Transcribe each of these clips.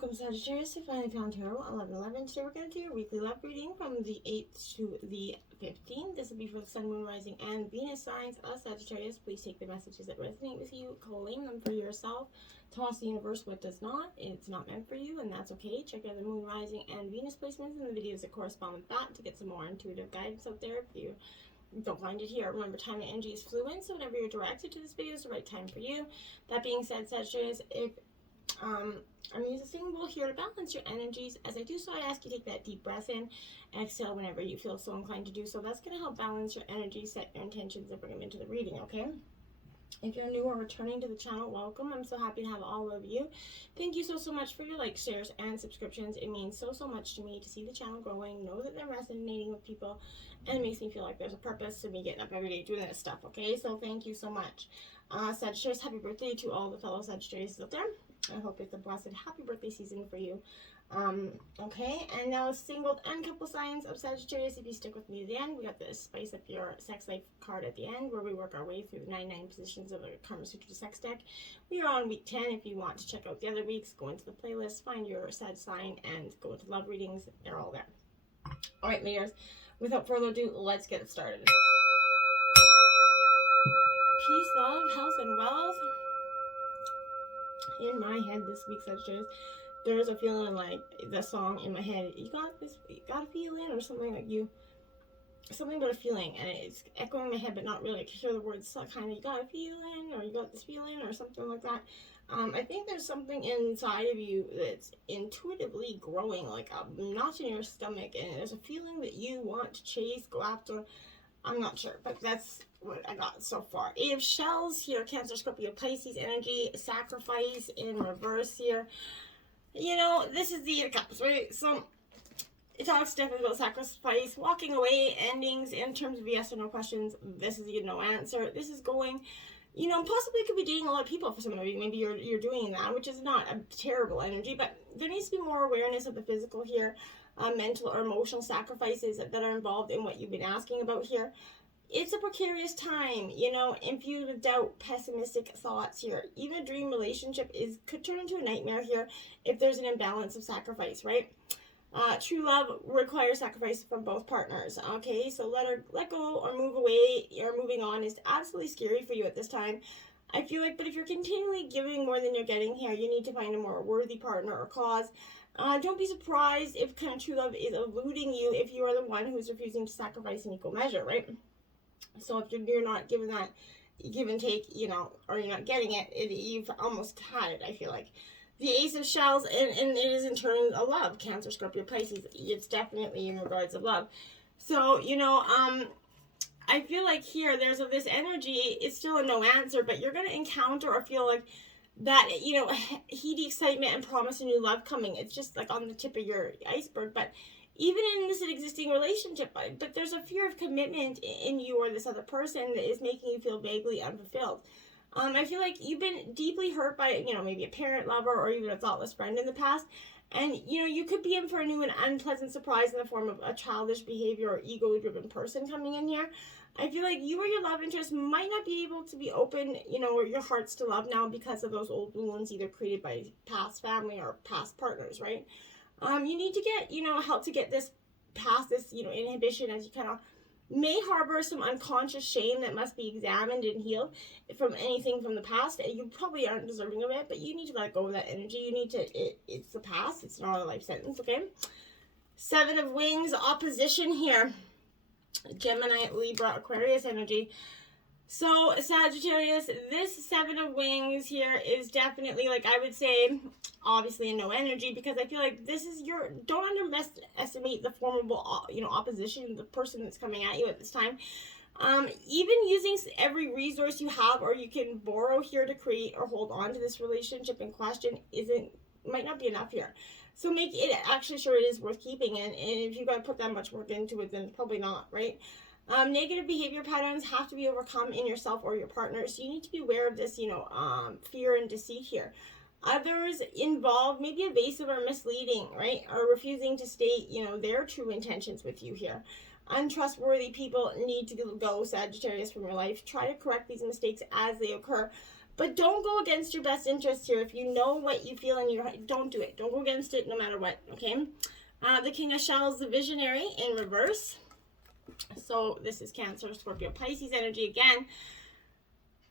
Welcome Sagittarius to Finally Found Tarot 11/11. Today we're going to do your weekly love reading from the 8th to the 15th. This will be for the Sun, Moon, Rising, and Venus signs of Sagittarius. Please take the messages that resonate with you, claim them for yourself. Toss the universe what does not. It's not meant for you, and that's okay. Check out the Moon, Rising, and Venus placements in the videos that correspond with that to get some more intuitive guidance out there. If you don't find it here, remember time and energy is fluent, so whenever you're directed to this video is the right time for you. That being said, Sagittarius, if I'm using a symbol here to balance your energies. As I do so, I ask you to take that deep breath in, exhale whenever you feel so inclined to do so. That's going to help balance your energy, set your intentions, and bring them into the reading, okay? If you're new or returning to the channel, welcome. I'm so happy to have all of you. Thank you so much for your likes, shares, and subscriptions. It means so much to me to see the channel growing, know that they're resonating with people, and it makes me feel like there's a purpose to me getting up every day doing this stuff, okay? So thank you so much. Sagittarius, happy birthday to all the fellow Sagittarius out there. I hope it's a blessed, happy birthday season for you. Okay, and now single and couple signs of Sagittarius. If you stick with me to the end, we got the Spice Up Your Sex Life card at the end, where we work our way through the 99 positions of the Karma Sutra Sex Deck. We are on week 10. If you want to check out the other weeks, go into the playlist, find your Sag sign, and go into love readings. They're all there. All right, Leaders, without further ado, let's get it started. Peace, love, health, and wealth. In my head this week, Sagittarius, there's a feeling like the song in my head, you got this, you got a feeling, or something like something about a feeling, and it's echoing in my head, but not really. I can hear the words kind of, you got a feeling, or you got this feeling, or something like that. I think there's something inside of you that's intuitively growing, like a knot in your stomach, and there's a feeling that you want to chase, go after. I'm not sure, but that's what I got so far. 8 of Shells here, Cancer, Scorpio, Pisces energy, sacrifice in reverse here. You know, this is the 8 of Cups, right? So it talks definitely about sacrifice, walking away, endings in terms of yes or no questions. This is a no answer. This is going, you know, possibly could be dating a lot of people for some of you. Maybe you're doing that, which is not a terrible energy, but there needs to be more awareness of the physical here. Mental or emotional sacrifices that are involved in what you've been asking about here. It's a precarious time, you know, infused with doubt, pessimistic thoughts here. Even a dream relationship could turn into a nightmare here if there's an imbalance of sacrifice, right? True love requires sacrifice from both partners, okay? So let go or move away or moving on is absolutely scary for you at this time. I feel like, but if you're continually giving more than you're getting here, you need to find a more worthy partner or cause. Don't be surprised if kind of true love is eluding you if you are the one who's refusing to sacrifice in equal measure, right? So if you're not giving that give and take, you know, or you're not getting it, you've almost had it, I feel like. The Ace of Shells, and it is in turn a love, Cancer, Scorpio, Pisces. It's definitely in regards of love. So, you know, I feel like here there's this energy, it's still a no answer, but you're going to encounter or feel like that, you know, heady excitement and promise a new love coming. It's just like on the tip of your iceberg. But even in this existing relationship, but there's a fear of commitment in you or this other person that is making you feel vaguely unfulfilled. I feel like you've been deeply hurt by, you know, maybe a parent, lover, or even a thoughtless friend in the past. And, you know, you could be in for a new and unpleasant surprise in the form of a childish behavior or ego-driven person coming in here. I feel like you or your love interest might not be able to be open, you know, or your hearts to love now because of those old wounds either created by past family or past partners, right? You need to get, you know, help to get this past this, you know, inhibition, as you kind of may harbor some unconscious shame that must be examined and healed from anything from the past. You probably aren't deserving of it, but you need to let go of that energy. You need to, it's the past. It's not a life sentence, okay? 7 of Wings, opposition here. Gemini, Libra, Aquarius energy. So Sagittarius, this 7 of Wings here is definitely, like, I would say, obviously a no energy, because I feel like this is don't underestimate the formidable, you know, opposition, the person that's coming at you at this time. Even using every resource you have or you can borrow here to create or hold on to this relationship in question might not be enough here. So make it actually sure it is worth keeping, and if you've got to put that much work into it, then probably not, right? Negative behavior patterns have to be overcome in yourself or your partner, so you need to be aware of this, you know, fear and deceit here. Others involved maybe evasive or misleading, right? Or refusing to state, you know, their true intentions with you here. Untrustworthy people need to go, Sagittarius, from your life. Try to correct these mistakes as they occur. But don't go against your best interest here. If you know what you feel in your heart, don't do it. Don't go against it no matter what, okay? The King of Shells, the Visionary in reverse. So this is Cancer, Scorpio, Pisces energy again.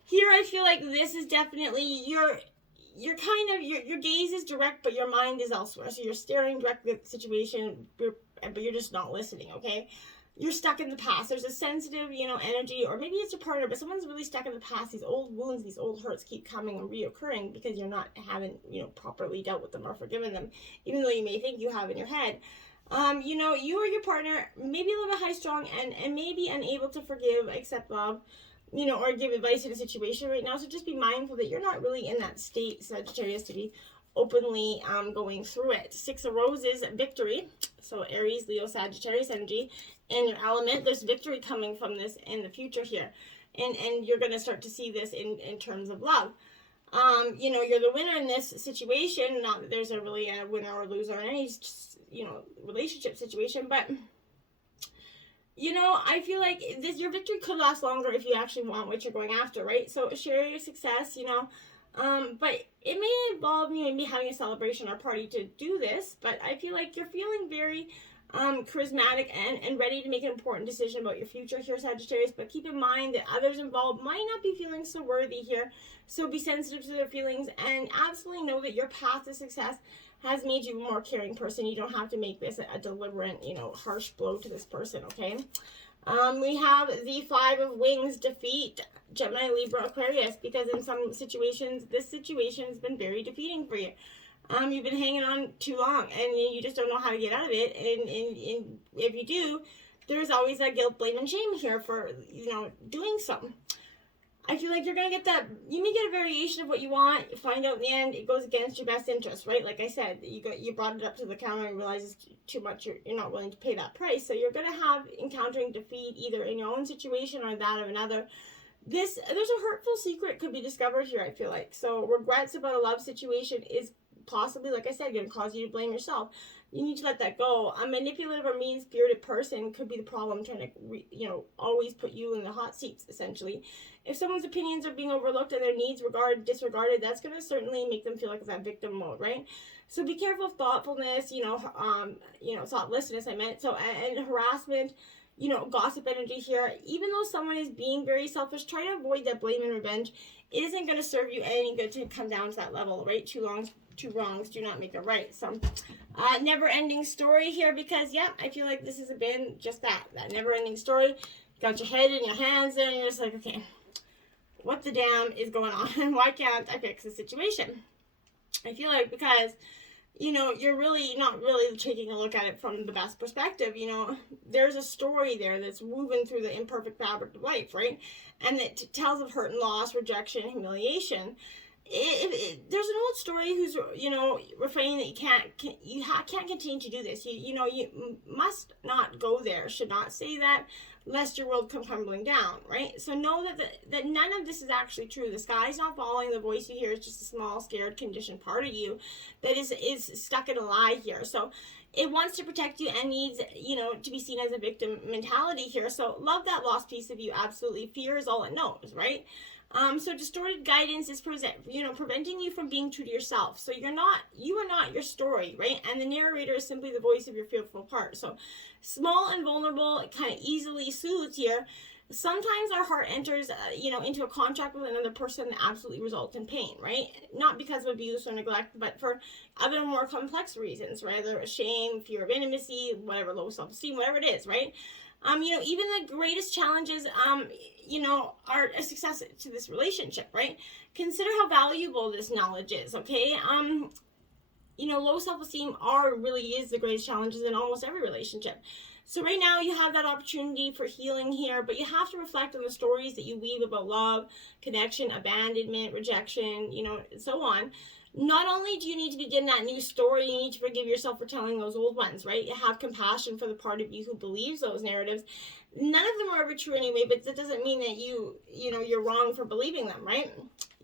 Here I feel like this is definitely your gaze is direct, but your mind is elsewhere. So you're staring directly at the situation, but you're just not listening, okay? You're stuck in the past. There's a sensitive, energy, or maybe it's your partner, but someone's really stuck in the past. These old wounds, these old hurts keep coming and reoccurring because you're not haven't, properly dealt with them or forgiven them, even though you may think you have in your head. You or your partner may be a little bit high strung and maybe unable to forgive, accept love, or give advice in a situation right now. So just be mindful that you're not really in that state, Sagittarius, to be openly going through it. Six of Roses, victory. So Aries, Leo, Sagittarius energy. In your element, there's victory coming from this in the future here. And you're going to start to see this in terms of love. You're the winner in this situation. Not that there's a winner or loser in any, relationship situation, but I feel like your victory could last longer if you actually want what you're going after, right? So share your success, but it may involve maybe having a celebration or party to do this, but I feel like you're feeling very charismatic and ready to make an important decision about your future here, Sagittarius, but keep in mind that others involved might not be feeling so worthy here, so be sensitive to their feelings and absolutely know that your path to success has made you a more caring person. You don't have to make this a deliberate, harsh blow to this person, okay? We have the Five of Wings, defeat, Gemini, Libra, Aquarius, because in some situations, this situation has been very defeating for you. You've been hanging on too long, and you just don't know how to get out of it, and if you do, there's always that guilt, blame, and shame here for, doing something. I feel like you're going to get that, you may get a variation of what you want, you find out in the end, it goes against your best interest, right? Like I said, you brought it up to the counter and realize it's too much, you're not willing to pay that price, so you're going to have encountering defeat either in your own situation or that of another. There's a hurtful secret could be discovered here, I feel like, so regrets about a love situation is possibly, like I said, going to cause you to blame yourself. You need to let that go. A manipulative or mean-spirited person could be the problem, trying to, always put you in the hot seats, essentially. If someone's opinions are being overlooked and their needs disregarded, that's going to certainly make them feel like it's that victim mode, right? So be careful of thoughtfulness, thoughtlessness, I meant. So, and harassment, gossip energy here. Even though someone is being very selfish, try to avoid that blame and revenge. It isn't going to serve you any good to come down to that level, right? Two wrongs do not make a right. So never-ending story here because, I feel like this has been just that never-ending story. Got your head in your hands there, and you're just like, okay, what the damn is going on? And why can't I fix the situation? I feel like because, you're really not really taking a look at it from the best perspective. There's a story there that's woven through the imperfect fabric of life, right? And it tells of hurt and loss, rejection, humiliation. There's an old story who's refraining that you can't continue to do this. You must not go there. Should not say that, lest your world come crumbling down. Right. So know that none of this is actually true. The sky's not falling. The voice you hear is just a small, scared, conditioned part of you that is stuck in a lie here. So it wants to protect you and needs to be seen as a victim mentality here. So love that lost piece of you. Absolutely. Fear is all it knows. Right. So distorted guidance is preventing you from being true to yourself. So you are not your story, right? And the narrator is simply the voice of your fearful part. So small and vulnerable, kind of easily soothed here. Sometimes our heart enters, into a contract with another person that absolutely results in pain, right? Not because of abuse or neglect, but for other more complex reasons, right? Either shame, fear of intimacy, whatever, low self-esteem, whatever it is, right? Even the greatest challenges, are a success to this relationship, right? Consider how valuable this knowledge is, okay? Low self-esteem really is the greatest challenges in almost every relationship. So right now you have that opportunity for healing here, but you have to reflect on the stories that you weave about love, connection, abandonment, rejection, and so on. Not only do you need to begin that new story, you need to forgive yourself for telling those old ones, right? You have compassion for the part of you who believes those narratives. None of them are ever true anyway, but that doesn't mean that you're wrong for believing them, right?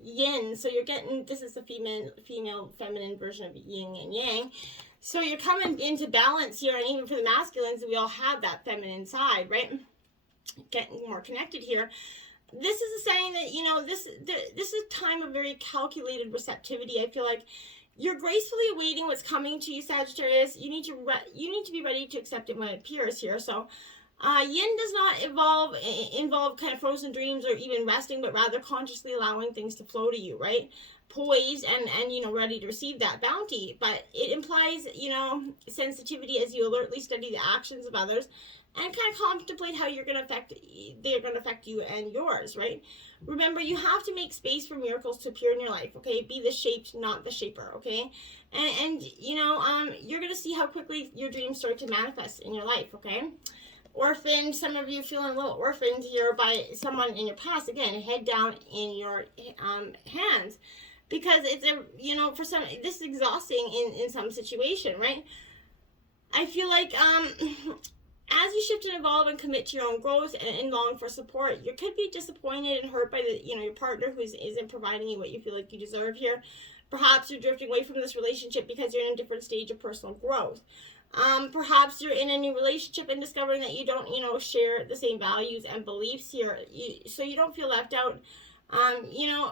Yin, so you're getting, this is the female, feminine version of yin and yang. So you're coming into balance here, and even for the masculines, we all have that feminine side, right? Getting more connected here. this is a sign that, you know, this is a time of very calculated receptivity. I feel like you're gracefully awaiting what's coming to you, Sagittarius. You need to be ready to accept it when it appears here. So yin does not involve kind of frozen dreams or even resting, but rather consciously allowing things to flow to you, right? Poised and you know, ready to receive that bounty. But it implies, you know, sensitivity as you alertly study the actions of others and kind of contemplate how they're going to affect you and yours, right? Remember, you have to make space for miracles to appear in your life, okay? Be the shaped, not the shaper, okay? And you know, you're going to see how quickly your dreams start to manifest in your life, okay? Orphaned, some of you feeling a little orphaned here by someone in your past. Again, head down in your hands, because it's a, you know, for some, this is exhausting in some situation, right? I feel like as you shift and evolve and commit to your own growth and long for support, you could be disappointed and hurt by the, you know, your partner who isn't providing you what you feel like you deserve here. Perhaps you're drifting away from this relationship because you're in a different stage of personal growth. Perhaps you're in a new relationship and discovering that you don't, you know, share the same values and beliefs here, so you don't feel left out. You know,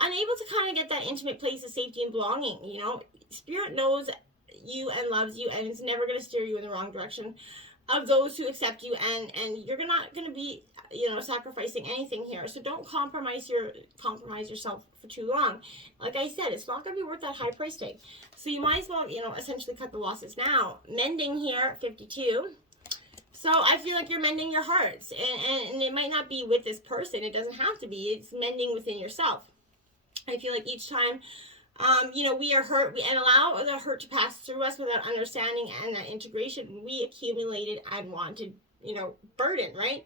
unable to kind of get that intimate place of safety and belonging. You know, Spirit knows you and loves you, and it's never going to steer you in the wrong direction of those who accept you, and you're not going to be, you know, sacrificing anything here. So don't compromise yourself for too long. Like I said, it's not going to be worth that high price tag. So you might as well, you know, essentially cut the losses now. Mending here, 52. So I feel like you're mending your hearts, and it might not be with this person. It doesn't have to be. It's mending within yourself. I feel like each time, you know, we are hurt and allow the hurt to pass through us without understanding and that integration, we accumulated unwanted, you know, burden, right?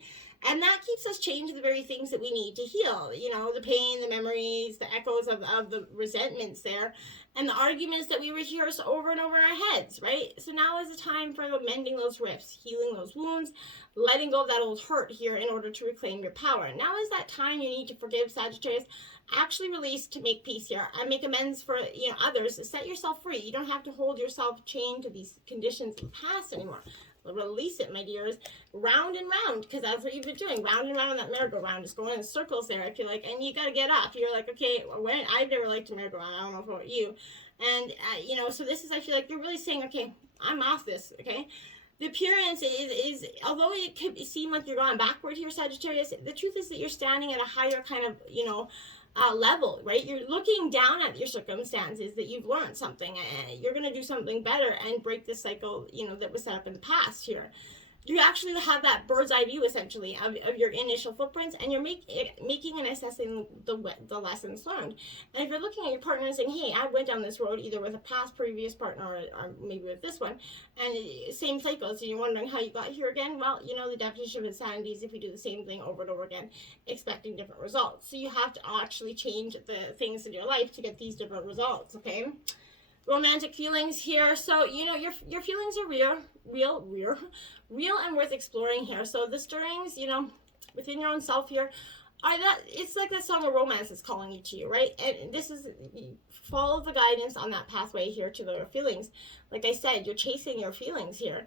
And that keeps us chained to the very things that we need to heal, you know, the pain, the memories, the echoes of the resentments there, and the arguments that we rehearse over and over in our heads, right? So now is the time for mending those rifts, healing those wounds, letting go of that old hurt here in order to reclaim your power. Now is that time you need to forgive, Sagittarius. Actually release to make peace here and make amends for, you know, others. Set yourself free. You don't have to hold yourself chained to these conditions of the past anymore. Release it, my dears. Round and round, because that's what you've been doing. Round and round on that merry-go-round, just going in circles there, I feel like. And you got to get up. You're like, okay, I've never liked a merry-go-round. I don't know about you. And, you know, so this is, I feel like you're really saying, okay, I'm off this, okay? The appearance is, although it could seem like you're going backward here, Sagittarius, the truth is that you're standing at a higher kind of, you know, level, right? You're looking down at your circumstances, that you've learned something, and you're going to do something better and break this cycle, you know, that was set up in the past here. You actually have that bird's eye view, essentially, of your initial footprints, and you're making and assessing the lessons learned. And if you're looking at your partner and saying, hey, I went down this road either with a past previous partner or maybe with this one, and same cycles, and you're wondering how you got here again, well, you know, the definition of insanity is if you do the same thing over and over again, expecting different results. So you have to actually change the things in your life to get these different results, okay? Romantic feelings here. So, you know, your feelings are real and worth exploring here. So the stirrings, you know, within your own self here, are that, it's like that song of romance is calling you to you, right? And this is, follow the guidance on that pathway here to the feelings. Like I said, you're chasing your feelings here.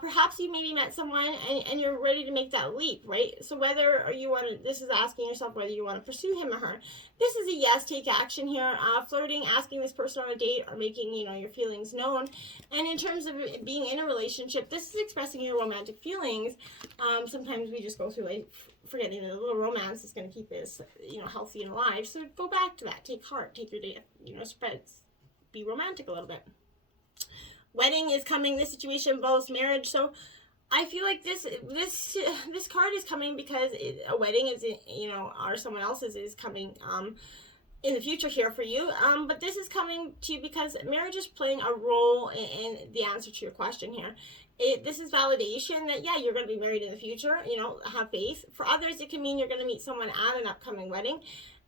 Perhaps you maybe met someone and you're ready to make that leap, right? So whether you want to, this is asking yourself whether you want to pursue him or her. This is a yes, take action here. Flirting, asking this person on a date, or making, you know, your feelings known. And in terms of being in a relationship, this is expressing your romantic feelings. Sometimes we just go through like forgetting that a little romance is going to keep us, you know, healthy and alive. So go back to that. Take heart. Take your day. You know, spreads. Be romantic a little bit. Wedding is coming. This situation involves marriage. So I feel like this card is coming because a wedding is, you know, or someone else's is coming in the future here for you. But this is coming to you because marriage is playing a role in the answer to your question here. This is validation that, yeah, you're going to be married in the future, you know, have faith. For others, it can mean you're going to meet someone at an upcoming wedding.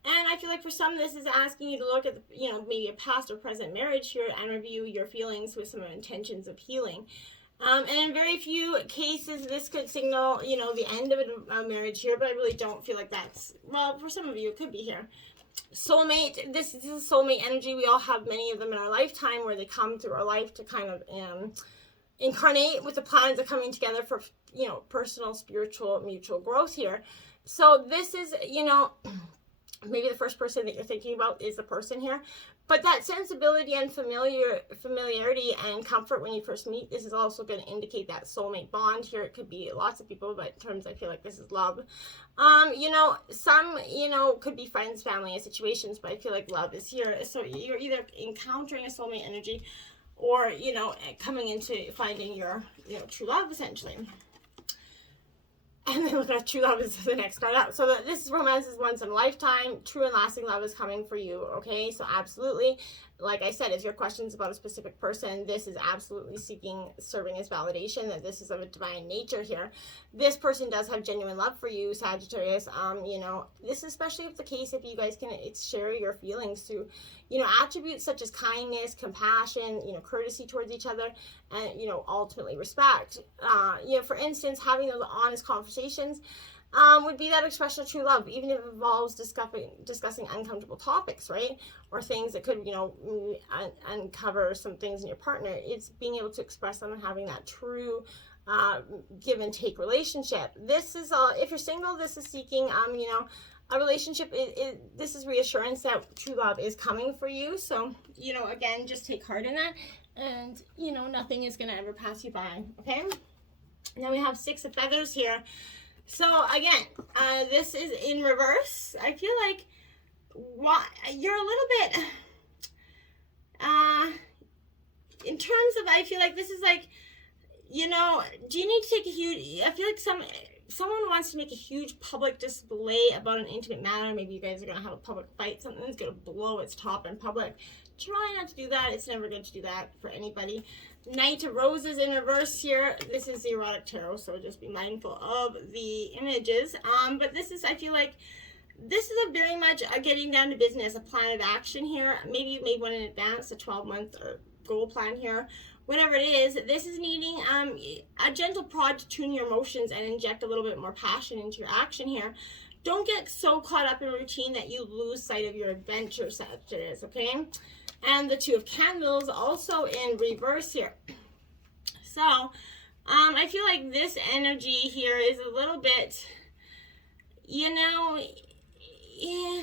And I feel like for some, this is asking you to look at, you know, maybe a past or present marriage here and review your feelings with some intentions of healing. And in very few cases, this could signal, you know, the end of a marriage here, but I really don't feel like that's, well, for some of you, it could be here. Soulmate, this is soulmate energy. We all have many of them in our lifetime where they come through our life to kind of incarnate with the plans of coming together for, you know, personal, spiritual, mutual growth here. So this is, you know, maybe the first person that you're thinking about is the person here. But that sensibility and familiarity and comfort when you first meet, this is also going to indicate that soulmate bond here. It could be lots of people, but in terms, I feel like this is love. You know, some, you know, could be friends, family, and situations, but I feel like love is here. So you're either encountering a soulmate energy or, you know, coming into finding your, you know, true love, essentially. And then look at true love is the next card up. So this romance is once in a lifetime. True and lasting love is coming for you, okay? So absolutely, like I said, if your question's about a specific person, this is absolutely serving as validation that this is of a divine nature here. This person does have genuine love for you, Sagittarius. You know, this is especially if the case if you guys can share your feelings through, you know, attributes such as kindness, compassion, you know, courtesy towards each other, and, you know, ultimately respect. You know, for instance, having those honest conversations would be that expression of true love, even if it involves discussing uncomfortable topics, right? Or things that could, you know, uncover some things in your partner. It's being able to express them and having that true give and take relationship. This is, if you're single, this is seeking, you know, a relationship. This is reassurance that true love is coming for you. So, you know, again, just take heart in that. And, you know, nothing is going to ever pass you by, okay? Now we have 6 of feathers here. So again, this is in reverse. I feel like you're a little bit, in terms of, I feel like this is like, you know, do you need to take a huge, I feel like someone wants to make a huge public display about an intimate matter. Maybe you guys are going to have a public fight. Something's going to blow its top in public. Try not to do that. It's never good to do that for anybody. Knight of Roses in reverse here. This is the erotic tarot, so just be mindful of the images. But this is, I feel like, this is a very much a getting down to business, a plan of action here. Maybe you made one in advance, a 12-month goal plan here. Whatever it is, this is needing a gentle prod to tune your emotions and inject a little bit more passion into your action here. Don't get so caught up in routine that you lose sight of your adventure, Sagittarius, okay? And the 2 of Candles also in reverse here. So, I feel like this energy here is a little bit, you know, yeah,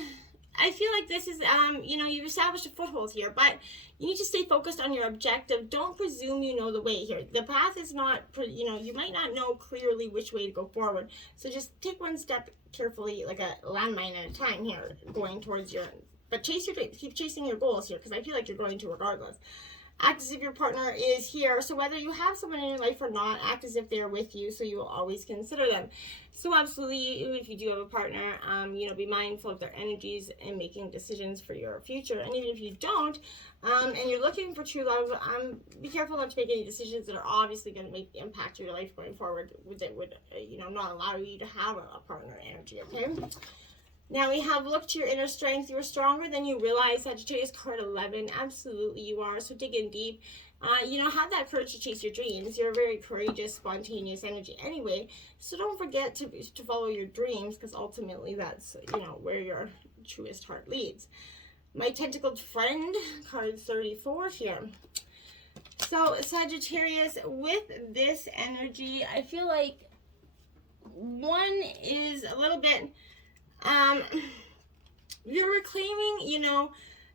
I feel like this is, you know, you've established a foothold here, but you need to stay focused on your objective. Don't presume you know the way here. The path is not, you know, you might not know clearly which way to go forward. So just take one step carefully, like a landmine at a time here, going towards your, but chase your dreams. Keep chasing your goals here, because I feel like you're going to regardless. Act as if your partner is here. So whether you have someone in your life or not, act as if they're with you, so you will always consider them. So absolutely, even if you do have a partner, you know, be mindful of their energies and making decisions for your future. And even if you don't, and you're looking for true love, be careful not to make any decisions that are obviously going to make impact your life going forward, that would, you know, not allow you to have a partner energy, okay? Now we have look to your inner strength. You are stronger than you realize. Sagittarius, card 11. Absolutely you are. So dig in deep. You know, have that courage to chase your dreams. You're a very courageous, spontaneous energy anyway. So don't forget to follow your dreams, because ultimately that's, you know, where your truest heart leads. My tentacled friend, card 34 here. So Sagittarius, with this energy, I feel like one is a little bit, you're reclaiming, you know,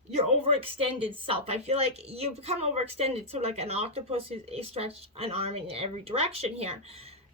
your overextended self. I feel like you've become overextended, sort of like an octopus who's stretched an arm in every direction here.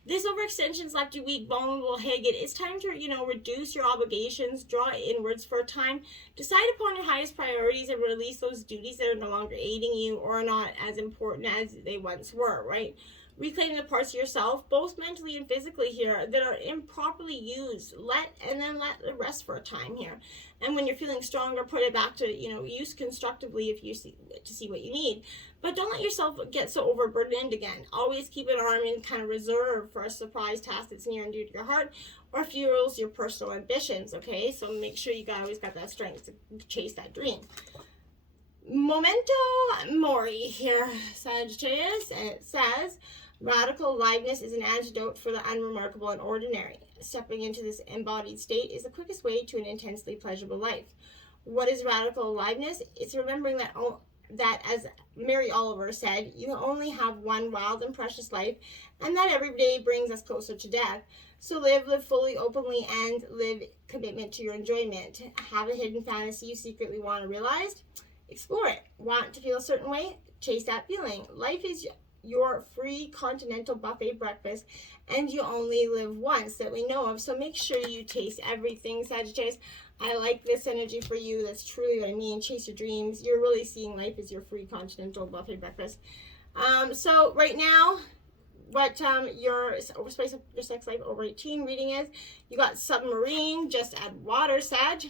This overextension's left you weak, vulnerable, haggard. It's time to, you know, reduce your obligations, draw inwards for a time, decide upon your highest priorities, and release those duties that are no longer aiding you or are not as important as they once were, right? Reclaim the parts of yourself, both mentally and physically here, that are improperly used. Let it rest for a time here. And when you're feeling stronger, put it back to, you know, use constructively if you see what you need. But don't let yourself get so overburdened again. Always keep an arm in kind of reserve for a surprise task that's near and dear to your heart, or fuels your personal ambitions, okay? So make sure you always got that strength to chase that dream. Memento Mori here, Sagittarius, and it says, radical aliveness is an antidote for the unremarkable and ordinary. Stepping into this embodied state is the quickest way to an intensely pleasurable life. What is radical aliveness? It's remembering that that, as Mary Oliver said, you only have one wild and precious life, and that every day brings us closer to death. So live fully, openly, and live commitment to your enjoyment. Have a hidden fantasy you secretly want to realize? Explore it. Want to feel a certain way? Chase that feeling. Life is your free continental buffet breakfast, and you only live once that we know of. So make sure you taste everything, Sagittarius. I like this energy for you. That's truly what I mean. Chase your dreams. You're really seeing life as your free continental buffet breakfast. So right now, what your Spice Up Your Sex Life over 18 reading is, you got submarine, just add water, Sag.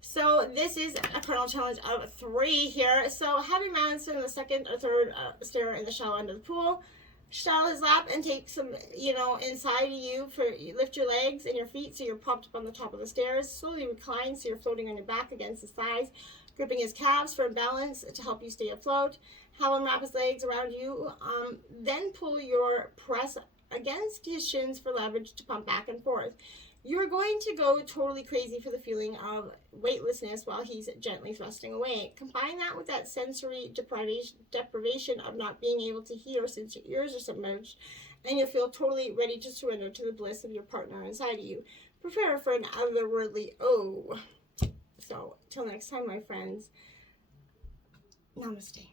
So this is a carnal challenge of 3 here. So have your man sit in the second or third stair in the shallow end of the pool. Straddle his lap and take some, inside of you. Lift your legs and your feet so you're propped up on the top of the stairs. Slowly recline so you're floating on your back against his thighs, gripping his calves for balance to help you stay afloat. Have him wrap his legs around you. Then pull your press against his shins for leverage to pump back and forth. You're going to go totally crazy for the feeling of weightlessness while he's gently thrusting away. Combine that with that sensory deprivation of not being able to hear since your ears are submerged, and you'll feel totally ready to surrender to the bliss of your partner inside of you. Prepare for an otherworldly oh. So, till next time, my friends, namaste.